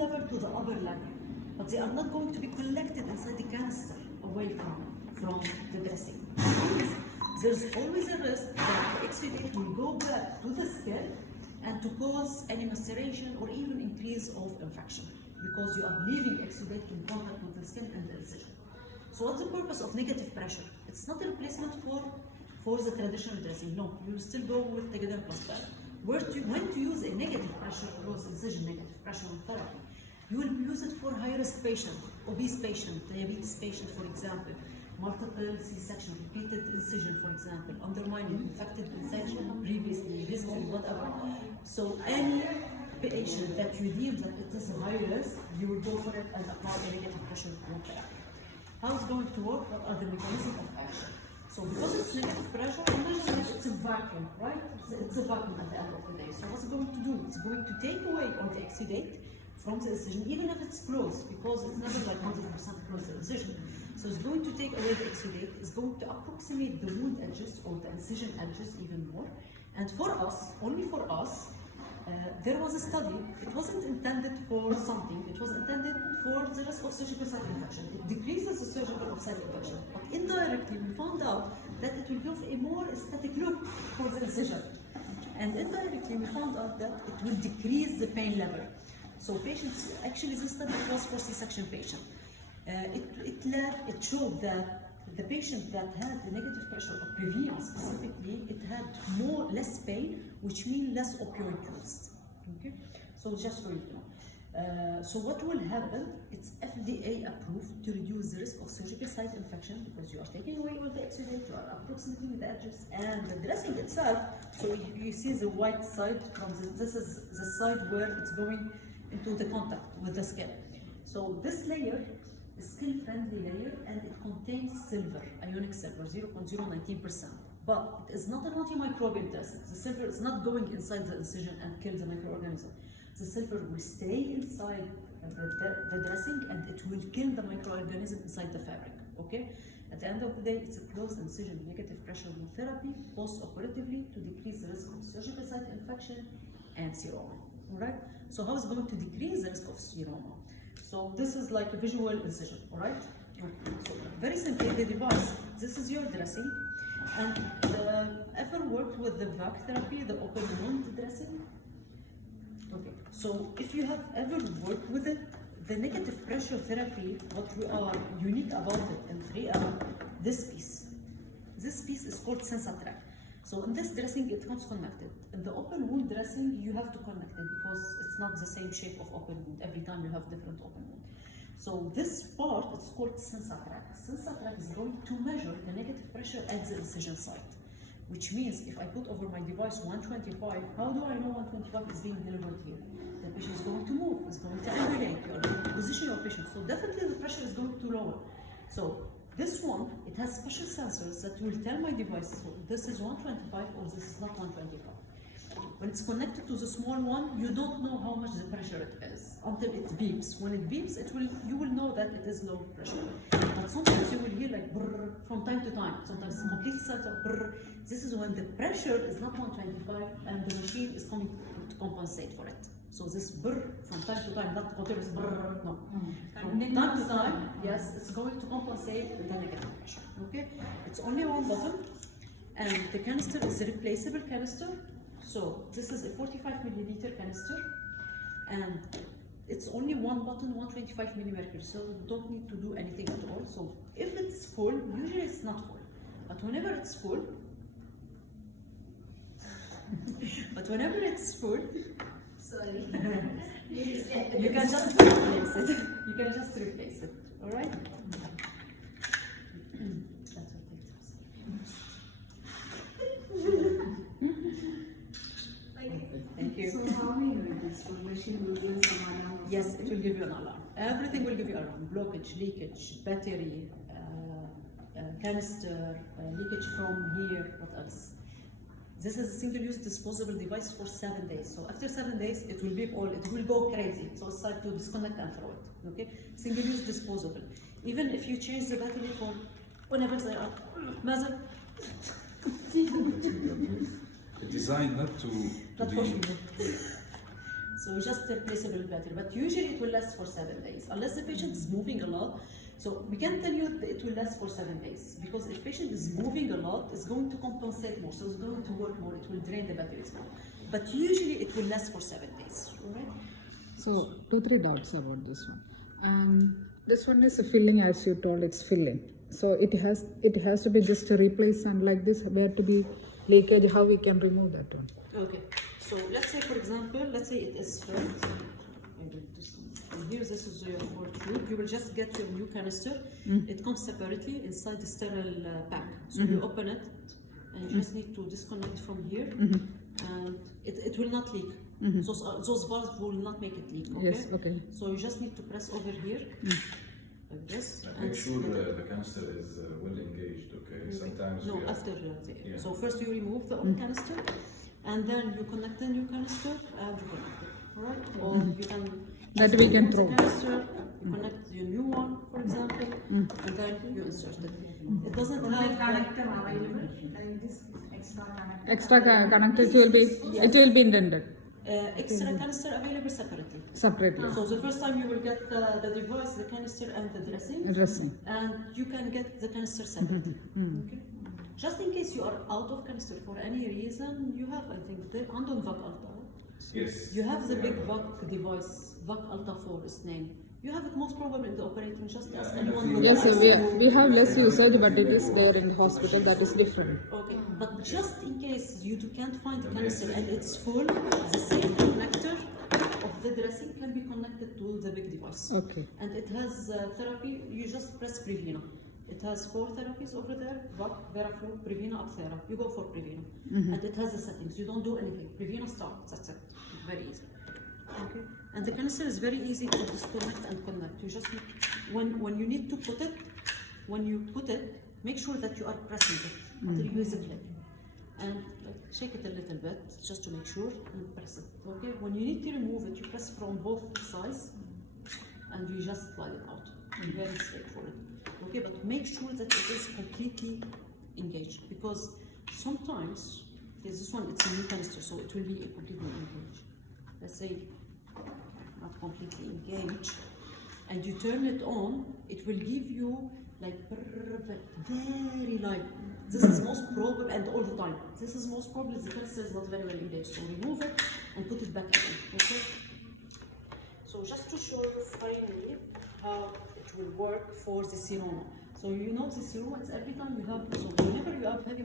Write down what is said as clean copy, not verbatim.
level to the upper level, but they are not going to be collected inside the canister away from the dressing. There's always a risk that the exudate will go back to the skin and to cause any maceration or even increase of infection, because you are leaving exudate in contact with the skin and the incision. So what's the purpose of negative pressure? It's not a replacement for the traditional dressing. No, you still go with Tegaderm plus Bal. When to use a negative pressure cross incision, negative pressure therapy? You will use it for high-risk patient, obese patient, diabetes patient, for example, multiple C-section, repeated incision, for example, undermining infected incision previously, history, whatever. So any patient that you deem that it is a high risk, you will go for it and apply a negative pressure therapy. How it's going to work? What are the mechanisms of action? So because it's negative pressure, imagine that it's a vacuum, right? It's a vacuum at the end of the day. So what's it going to do? It's going to take away all the exudate from the incision, even if it's closed, because it's never like 100% closed the incision. So it's going to take away the exudate, it's going to approximate the wound edges or the incision edges even more. And for us, only for us, there was a study. It wasn't intended for something. It was intended for the risk of surgical site infection. It decreases the surgical site infection, but indirectly we found out that it will give a more aesthetic look for the incision. And indirectly we found out that it will decrease the pain level. So patients, actually this study was for C-section patient. It showed that the patient that had the negative pressure of Previa specifically, it had less pain, which means less opioid use. Okay, so just for you to know. So what will happen? It's FDA approved to reduce the risk of surgical site infection, because you are taking away all the exudate, you are approximating the edges, and the dressing itself. So you see the white side from this is the side where it's going into the contact with the skin. So this layer, skin-friendly layer, and it contains silver, ionic silver, 0.019%. But it is not an antimicrobial dressing. The silver is not going inside the incision and kill the microorganism. The silver will stay inside the dressing and it will kill the microorganism inside the fabric. Okay? At the end of the day, it's a closed incision negative pressure wound therapy post-operatively to decrease the risk of surgical site infection and seroma. Alright? So how is it going to decrease the risk of seroma? So this is like a visual incision, all right? So very simply, the device, this is your dressing. And ever worked with the VAC therapy, the open wound dressing? Okay, so if you have ever worked with it, the negative pressure therapy, what we are unique about it in 3M, this piece is called SensaTrack. So in this dressing, it comes connected. In the open wound dressing, you have to connect it because it's not the same shape of open wound. Every time you have different open wound. So this part, it's called SensaTrack. SensaTrack is going to measure the negative pressure at the incision site, which means if I put over my device 125, how do I know 125 is being delivered here? The patient is going to move, is going to ambulate, you are going to position your patient. So definitely the pressure is going to lower. So this one, it has special sensors that will tell my device, so this is 125 or this is not 125. When it's connected to the small one, you don't know how much the pressure it is until it beeps. When it beeps, you will know that it is low pressure. But sometimes you will hear like brrr from time to time. Sometimes it's completely silent or brrr. This is when the pressure is not 125 and the machine is coming to compensate for it. So this brrr from time to time, not continuous brrr, no. From time to time, yes, it's going to compensate the negative pressure. Okay, it's only one button, and the canister is a replaceable canister. So this is a 45 milliliter canister, and it's only one button, 125 millimercury. So you don't need to do anything at all. So if it's full, usually it's not full, but whenever it's full, Sorry. you can just replace it. You can just replace it. All right. That's what it is. Thank you. So how many this machine will give some alarm? Yes, it will give you an alarm. Everything will give you alarm. Blockage, leakage, battery, canister, leakage from here. What else? This is a single-use disposable device for 7 days. So after 7 days, it will beep all. It will go crazy. So it's time to disconnect and throw it. Okay? Single-use disposable. Even if you change the battery for whenever they are. Mazel. Designed not to Not be for people. So just replaceable battery, but usually it will last for 7 days, unless the patient is moving a lot. So we can tell you that it will last for 7 days, because if patient is moving a lot, it's going to compensate more, so it's going to work more, it will drain the batteries more. But usually it will last for 7 days, alright? So, 2-3 doubts about this one. This one is a filling, as you told, it's filling. So it has to be just a replace, and like this, where to be leakage, how we can remove that one. Okay, so let's say, for example, let's say it is filled. I will just, and here this is your whole tube. You will just get your new canister. It comes separately inside the sterile pack. So you open it, and you just need to disconnect from here, and it will not leak. Those valves will not make it leak. Okay? Yes, okay. So you just need to press over here, like this. Make sure split it. the canister is well engaged, okay? Sometimes No, we have, after Yeah. So first you remove the old canister, and then you connect the new canister and you connect it. Alright? Or you can That just we can remove throw. the canister, you connect your new one, for example, and then you insert it. It doesn't Only have connector available, like this extra connector. Extra connector, it will be indented extra canister available separately. separately. So the first time you will get the device, the canister and the dressing, Dressing. and you can get the canister separately. Okay? Just in case you are out of canister for any reason, you have, I think, the Andon VAC Alta. yes. You have the big VAC device, VAC Alta 4 is named. You have it most probably in the operating, just ask Yeah, anyone and who Yes, has. we have less usage, but it is there in the hospital. That is different. Okay, but just in case you can't find the canister and it's full, the same connector of the dressing can be connected to the big device. Okay. And it has therapy, you just press Previna. It has 4 therapies over there, VAC, Veraflu, Previna, Apthera. You go for Previna. And it has the settings, you don't do anything. Previna starts, that's it. Very easy. Okay. And the canister is very easy to disconnect and connect. You just need, when you need to put it, when you put it, make sure that you are pressing it until you use the clip. And shake it a little bit just to make sure and press it. Okay. When you need to remove it, you press from both sides and you just slide it out. Very straightforward. Okay, but make sure that it is completely engaged, because sometimes this one, it's a new canister, so it will be completely engaged. Let's say not completely engaged, and you turn it on, it will give you like very light. This is most probably, and all the time, this is most probably the canister is not very well engaged. So remove it and put it back again. Okay. So just to show you finally how it will work for the seroma. So you know the seroma, it's every time you have, so whenever you are having